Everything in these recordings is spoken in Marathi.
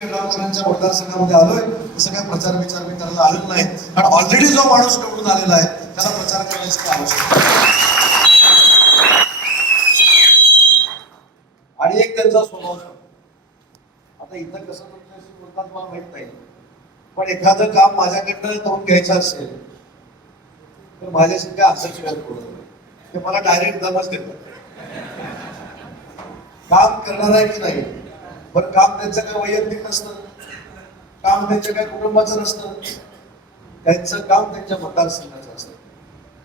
गावकऱ्यांच्या आलोय. तसं काय प्रचार विचार मी करायला आलेलो नाही. कारण ऑलरेडी जो माणूस निवडून आलेला आहे त्याला प्रचार करण्याची काय आवश्यकता आणि एक त्यांचा स्वभाव आता इथं कसं तुमच्याशी बोलतात मला माहीत नाही. पण एखादं काम माझ्याकडनं करून घ्यायचं असेल तर माझ्याशी काय असं शिवाय बोलत ते मला डायरेक्ट दमच देतात. काम करणार आहे की नाही? पण काम त्यांचं काय वैयक्तिक नसतं. काम त्यांच्या काय कुटुंबाचं नसतं. त्यांचं काम त्यांच्या मतदारसंघाचं असतं.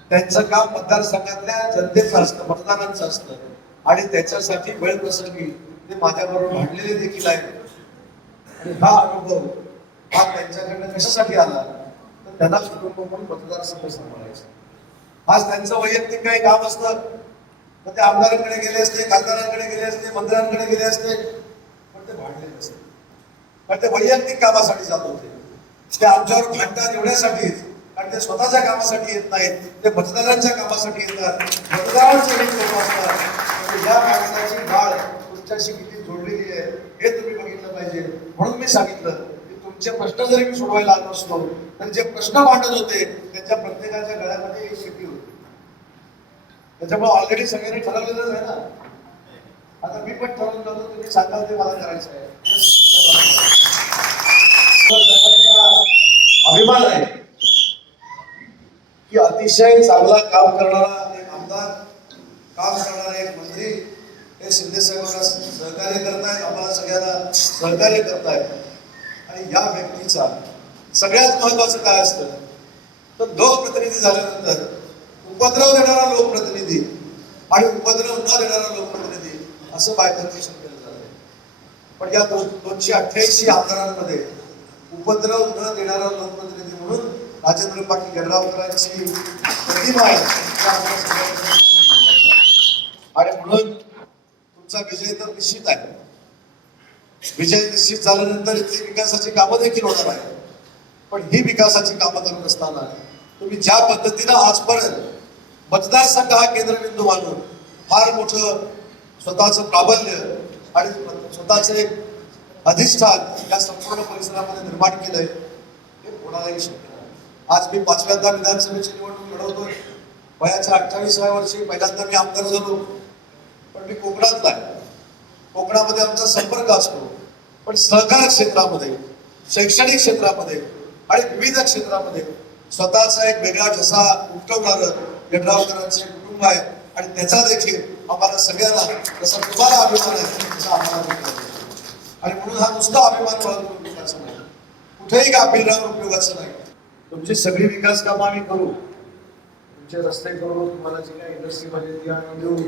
त्यांचं काम मतदारसंघातल्या जनतेचं असतं मतदारांचं असतं. आणि त्याच्यासाठी वेळ प्रसंगी ते माझ्याबरोबर भांडलेले देखील आहेत. आणि हा अनुभव हा त्यांच्याकडनं कशासाठी आला? तर त्यांना कुटुंब म्हणून मतदारसंघ सांभाळायचा. आज त्यांचं वैयक्तिक काही काम असतं. तर ते आमदारांकडे गेले असते खासदारांकडे गेले असते मंत्र्यांकडे गेले असते. वाढले ते नसते पण ते वैयक्तिक कामासाठी जात होते. ते आमच्यावर भांडतात एवढ्यासाठीच. कारण ते स्वतःच्या कामासाठी येत नाहीत. ते मतदारांच्या कामासाठी येतात. मतदारांचे लोक असतात. म्हणजे या कागदाची डाळ तुमच्याशी किती जोडलेली आहे हे तुम्ही बघितलं पाहिजे. म्हणून मी सांगितलं की तुमचे प्रश्न जरी मी सोडवायला आलो असतो तर जे प्रश्न मांडत होते त्यांच्या प्रत्येकाच्या गळ्यामध्ये एक शिट्टी होती. त्याच्यामुळे ऑलरेडी सगळ्यांनी ठरवलेलंच आहे ना. आता मी पण ठरवून जातो तुम्ही सांगाल ते मला करायचं आहे. अभिमान आहे की अतिशय चांगला काम करणारा एक आमदार काम करणारा एक मंत्री हे शिंदे साहेबांना सहकार्य करतायत आम्हाला सगळ्यांना सहकार्य करतायत. आणि या व्यक्तीचा सगळ्यात महत्वाचं काय असतं? तर लोकप्रतिनिधी झाल्यानंतर उपद्रव देणारा लोकप्रतिनिधी आणि उपद्रव न देणारा लोकप्रतिनिधी असं बायफर्केशन केलं जातं पण या दोन दोनशे अठ्ठ्याऐंशी आमदारांमध्ये उपद्रव न देणारा लोकप्रतिनिधी म्हणून राजेंद्र पाटील यड्रावकरांची प्रतिमा आहे आणि म्हणून तुमचा विजय तर निश्चित आहे. विजय निश्चित झाल्यानंतर इथली विकासाची कामं देखील होणार आहे पण ही विकासाची कामं करत असताना तुम्ही ज्या पद्धतीनं आजपर्यंत मतदारसंघ हा केंद्रबिंदू मानून फार मोठं स्वतःचं प्राबल्य आणि स्वतःचं एक अधिष्ठान या संपूर्ण परिसरामध्ये निर्माण केलंय हे कोणालाही शक्य नाही. आज मी पाचव्यांदा विधानसभेची निवडणूक लढवतोय. वयाच्या अठ्ठावीसाव्या वर्षी पहिल्यांदा मी आमदार झालो. पण मी कोकणातला आहे कोकणामध्ये आमचा संपर्क असतो. पण सहकार क्षेत्रामध्ये शैक्षणिक क्षेत्रामध्ये आणि विविध क्षेत्रामध्ये स्वतःचा एक वेगळा ठसा उमटवणारं यड्रावकरांचे कुटुंब आहे. आणि त्याचा देखील आम्हाला सगळ्यांना तसा तुम्हाला अभिमान आहे तसा आम्हाला आणि म्हणून हा नुसता अभिमान बाळगून उपयोगाचा नाही. कुठेही गाफील राहून उपयोगाचं नाही. तुमची सगळी विकास कामं आम्ही करू. तुमचे रस्ते करू तुम्हाला जी काही इंडस्ट्रीमध्ये ती आणून देऊ.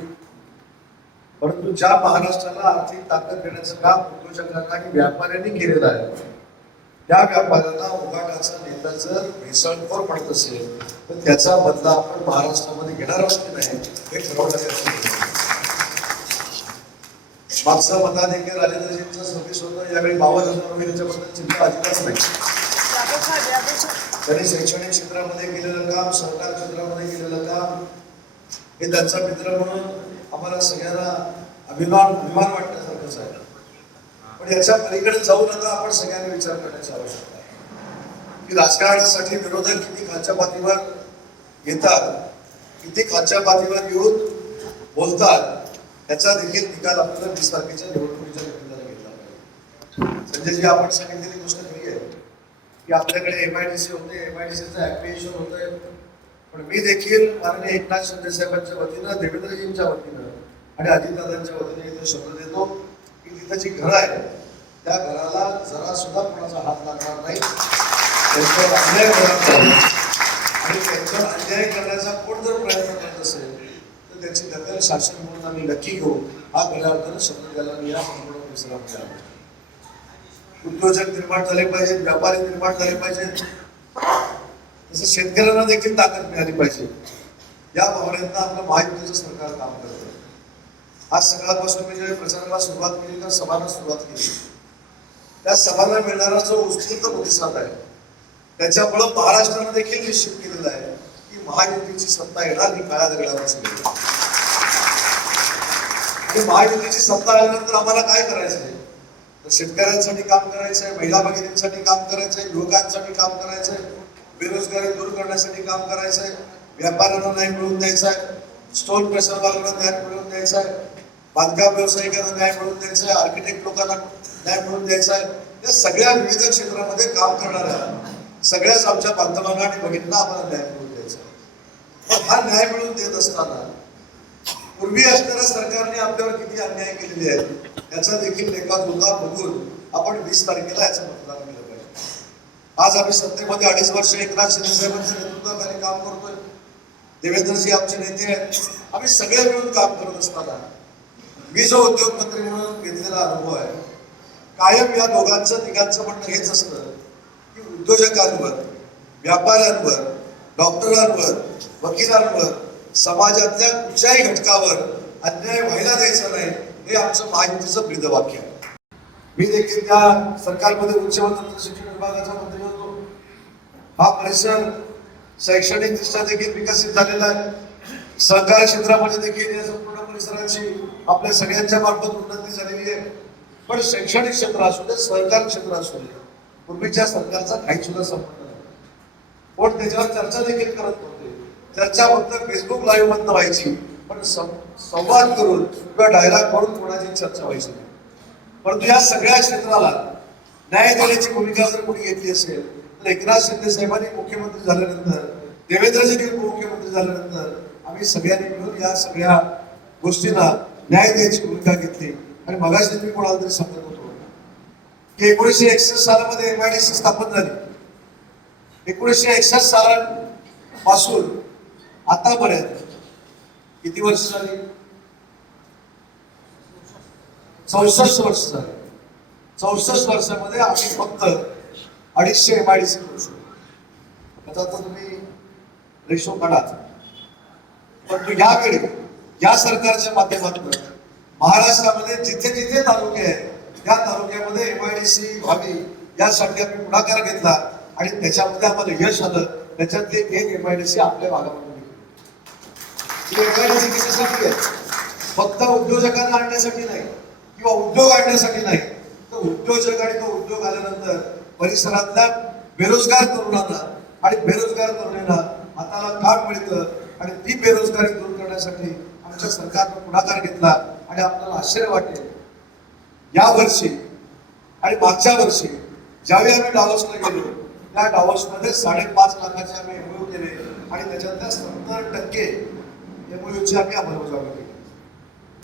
परंतु ज्या महाराष्ट्राला आर्थिक ताकद देण्याचं काम उद्योजकांना आणि व्यापाऱ्यांनी केलेलं आहे त्या व्यापाऱ्यांना उघाटाचं नेता जर भेसळखोर म्हणत असेल तर त्याचा बदला आपण महाराष्ट्रामध्ये घेणार आहोत की नाही हे ठरवलं मागचं मताधिक्य राजेंद्रजींचं सव्वीस होतं. यावेळी बावन्न हजार होईल चिंता अजिबात नाही. त्यांनी शैक्षणिक क्षेत्रामध्ये केलेलं काम सहकार क्षेत्रामध्ये केलेलं काम हे त्यांचा मित्र म्हणून आम्हाला सगळ्यांना अभिमान अभिमान वाटण्यासारखंच आहे. पण याच्या पलीकडे जाऊन आता आपण सगळ्यांनी विचार करण्याची आवश्यकता आहे. की राजकारणासाठी विरोधक किती खालच्या पातळीवर येतात किती खालच्या पातळीवर येऊन बोलतात त्याचा देखील निकाल आपल्याला वीस तारखेच्या निवडणुकीच्या निमित्ताने घेतला पाहिजे. संजयजी आपण सांगितलेली गोष्ट खरी आहे की आपल्याकडे एम आय डी सी होते एम आय डी सीचं ऍक्टिव्हेशन होतंय. पण मी देखील माननीय एकनाथ शिंदे साहेबांच्या वतीनं देवेंद्रजींच्या वतीनं आणि अजितदादांच्या वतीने इथे शब्द देतो की तिथं जी घरं आहे त्या घराला जरा सुद्धा कोणाचा हात लागणार नाही. त्यांच्यावर अन्याय होणार नाही. आणि त्यांच्यावर अन्याय करण्याचा कोण जर प्रयत्न करत असेल तर त्याची दखल शासन म्हणून आम्ही नक्की घेऊ. हा गळ्यावर शब्द द्यायला मी या संपूर्ण परिसरामध्ये आलो. उद्योजक निर्माण झाले पाहिजेत व्यापारी निर्माण झाले पाहिजेत तसं शेतकऱ्यांना देखील ताकद मिळाली पाहिजे. या भावनेतनं आपलं महायुतीचं सरकार काम करतं. आज सकाळपासून मी ज्या प्रचाराला सुरुवात केली तर सभांना सुरुवात केली. त्या सभांना मिळणारा जो उत्स्फूर्त प्रतिसाद आहे त्याच्यामुळं महाराष्ट्रानं देखील निश्चित केलेला आहे. महायुतीची सत्ता येणार ही काळ्या दगडावर असेल आणि महायुतीची सत्ता आल्यानंतर आम्हाला काय करायचं आहे तर शेतकऱ्यांसाठी काम करायचंय महिला भगिनींसाठी काम करायचंय युवकांसाठी काम करायचंय बेरोजगारी दूर करण्यासाठी काम करायचंय व्यापाऱ्यांना न्याय मिळवून द्यायचा आहे स्टोन प्रेसरवाल्यांना न्याय मिळवून द्यायचा आहे बांधकाम व्यावसायिकांना न्याय मिळवून द्यायचा आहे आर्किटेक्ट लोकांना न्याय मिळवून द्यायचा आहे या सगळ्या विविध क्षेत्रामध्ये काम करणाऱ्या सगळ्याच आमच्या बांधवांना आणि भगिनींना आम्हाला न्याय मिळवून द्यायचा आहे पण हा न्याय मिळवून देत असताना पूर्वी असणाऱ्या सरकारने आपल्यावर किती अन्याय केलेले आहेत याचा देखील लेखाजोखा बघून आपण वीस तारखेला याचं मतदान केलं पाहिजे. आज आम्ही सत्तेमध्ये अडीच वर्ष एकनाथ शिंदे साहेबांच्या नेतृत्वाखाली काम करतोय. देवेंद्रजी आमचे नेते आहेत. आम्ही सगळे मिळून काम करत असताना मी जो उद्योगमंत्री म्हणून घेतलेला अनुभव आहे कायम या दोघांचं तिघांचं म्हणणं हेच असतं की उद्योजकांवर व्यापाऱ्यांवर डॉक्टरांवर वकिलांवर समाजातल्या कुठच्याही घटकावर अन्याय व्हायला द्यायचा नाही हे आमचं महायुतीचं ब्रीदवाक्य आहे. मी देखील त्या सरकारमध्ये उच्च व तंत्रशिक्षण विभागाचा मंत्री होतो. हा परिसर शैक्षणिक दृष्ट्या देखील विकसित झालेला आहे. सहकार क्षेत्रामध्ये देखील या संपूर्ण परिसराची आपल्या सगळ्यांच्या मार्फत उन्नती झालेली आहे. पण शैक्षणिक क्षेत्र असू दे सहकार क्षेत्र असू दे पूर्वीच्या सरकारचा काही सुद्धा संबंध पण कोण त्याच्यावर चर्चा देखील करत नव्हते चर्चा फक्त फेसबुक लाईव्ह मधनं व्हायची. पण सं- संवाद करून किंवा डायलॉग करून कोणाची चर्चा व्हायची नाही. परंतु या सगळ्या क्षेत्राला न्याय देण्याची भूमिका जर कोणी घेतली असेल तर एकनाथ शिंदे साहेबांनी मुख्यमंत्री झाल्यानंतर देवेंद्रजी देखील मुख्यमंत्री झाल्यानंतर आम्ही सगळ्यांनी मिळून या सगळ्या गोष्टींना न्याय द्यायची भूमिका घेतली. आणि मगाशी मी कोणाला तरी सांगत होतो. की एकोणीसशे एकसष्ट सालामध्ये एमआयडीसी स्थापन झाली. एकोणीसशे एकसष्ट सालापासून आतापर्यंत किती वर्ष झाली? चौसष्ट वर्ष झाली. चौसष्ट वर्षामध्ये आम्ही फक्त अडीचशे एम आय डी सी करू शकतो. त्याचा आता तुम्ही रेशो काढा. परंतु यावेळी या सरकारच्या माध्यमातून महाराष्ट्रामध्ये जिथे जिथे तालुके आहेत त्या तालुक्यामध्ये एम आय डी सी व्हावी यासाठी आम्ही पुढाकार घेतला. आणि त्याच्यामध्ये आम्हाला यश आलं त्याच्यातली एक एम आय डी सी आपल्या भागामध्ये एमआयडीसी एम आय कशासाठी आहे? फक्त उद्योजकांना आणण्यासाठी नाही किंवा उद्योग आणण्यासाठी नाही. तर उद्योजक आणि तो उद्योग आल्यानंतर परिसरातल्या बेरोजगार तरुणांना आणि बेरोजगार तरुणींना हाताला काम मिळतं आणि ती बेरोजगारी दूर करण्यासाठी आमच्या सरकारनं पुढाकार घेतला आणि आपल्याला आश्चर्य वाटेल. या वर्षी आणि मागच्या वर्षी ज्यावेळी आम्ही डावसला गेलो त्या डावसमध्ये साडेपाच लाखाचे आम्ही एमओयू केले आणि त्याच्यातल्या सत्तर टक्के एमओयूची आम्ही अंमलबजावणी केली.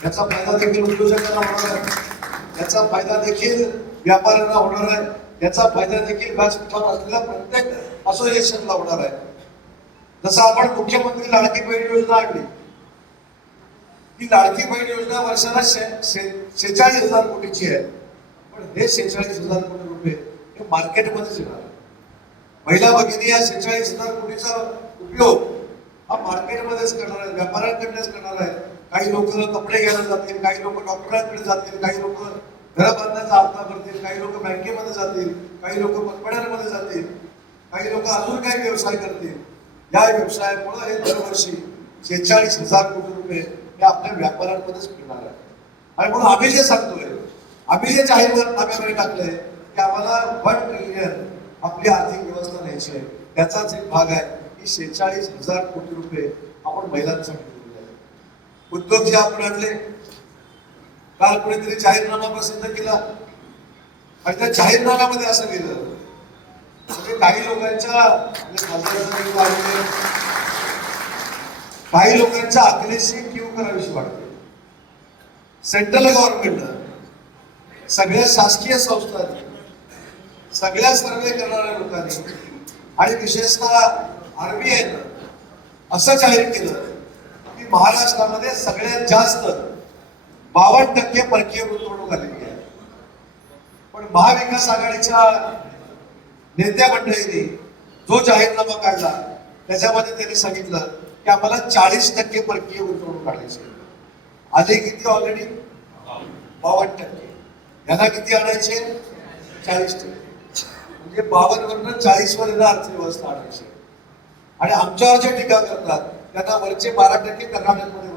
याचा फायदा देखील उद्योजकांना होणार आहे. याचा फायदा देखील व्यापाऱ्यांना होणार आहे. याचा फायदा देखील व्यासपीठावर असलेल्या प्रत्येक असोसिएशनला होणार आहे. जसं आपण मुख्यमंत्री लाडकी बहीण योजना आणली ही लाडकी बहीण योजना वर्षाला शेहेचाळीस हजार कोटीची आहे. पण हे शेहेचाळीस हजार कोटी रुपये हे मार्केटमध्येच येणार. महिला भगिनी या शेहेचाळीस हजार कोटीचा उपयोग हा मार्केटमध्येच करणार आहे व्यापाऱ्यांकडनेच करणार आहे काही लोक कपडे घ्यायला जातील काही लोक डॉक्टरांकडे जातील काही लोक घर बांधण्याचा हप्ता भरतील काही लोक बँकेमध्ये जातील काही लोक पतपड्यांमध्ये जातील काही लोक अजून काही व्यवसाय करतील. या व्यवसायामुळे हे दरवर्षी शेहेचाळीस हजार कोटी रुपये हे आपल्या व्यापाऱ्यांमध्येच फिरणार आहे आणि म्हणून आम्ही जे सांगतोय आम्ही जे जाहीरनाम्यामध्ये टाकलंय की आम्हाला वन ट्रिलियन आपली आर्थिक व्यवस्था न्यायची आहे. त्याचाच एक भाग आहे की शेहेचाळीस हजार कोटी रुपये आपण महिलांसाठी दिलेले आहेत उद्योग जे आपण आणले काल कुणीतरी जाहीरनामा प्रसिद्ध केला. आणि त्या जाहीरनाम्यामध्ये असं गेलं म्हणजे काही लोकांच्या म्हणजे काही लोकांच्या अकलेशी क्यू करावीशी वाटते सेंट्रल गव्हर्नमेंटनं सगळ्या शासकीय संस्थांनी सगळ्या सर्वे करणाऱ्या लोकांनी आणि विशेषतः आरबीआयनं असं जाहीर केलं. की महाराष्ट्रामध्ये सगळ्यात जास्त बावन्न टक्के परकीय गुंतवणूक आलेली आहे. पण महाविकास आघाडीच्या नेत्या मंडळींनी जो जाहीरनामा काढला त्याच्यामध्ये त्यांनी सांगितलं की आम्हाला चाळीस टक्के परकीय गुंतवणूक काढायची आधी आले किती ऑलरेडी बावन्न टक्के. यांना किती आणायचे? चाळीस टक्के. हे बावन्न वरनं चाळीस अर्थव्यवस्था आणायची आणि आमच्यावर जे टीका करतात त्यांना वरचे बारा टक्के कर्नाटकमध्ये